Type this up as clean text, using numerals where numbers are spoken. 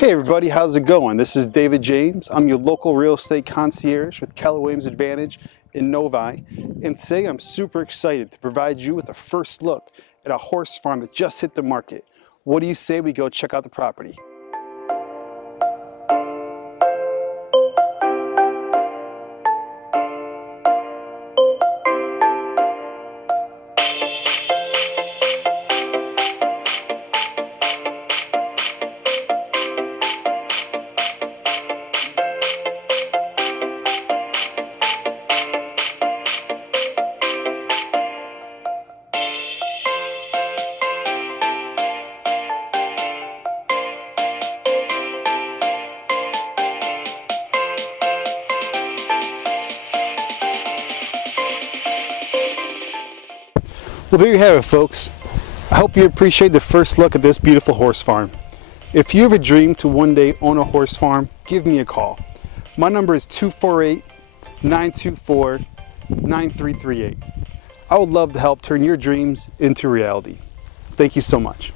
Hey everybody, how's it going? This is David James. I'm your local real estate concierge with Keller Williams Advantage in Novi. And today I'm super excited to provide you with a first look at a horse farm that just hit the market. What do you say we go check out the property? Well, there you have it, folks. I hope you appreciate the first look at this beautiful horse farm. If you have a dream to one day own a horse farm, give me a call. My number is 248-924-9338. I would love to help turn your dreams into reality. Thank you so much.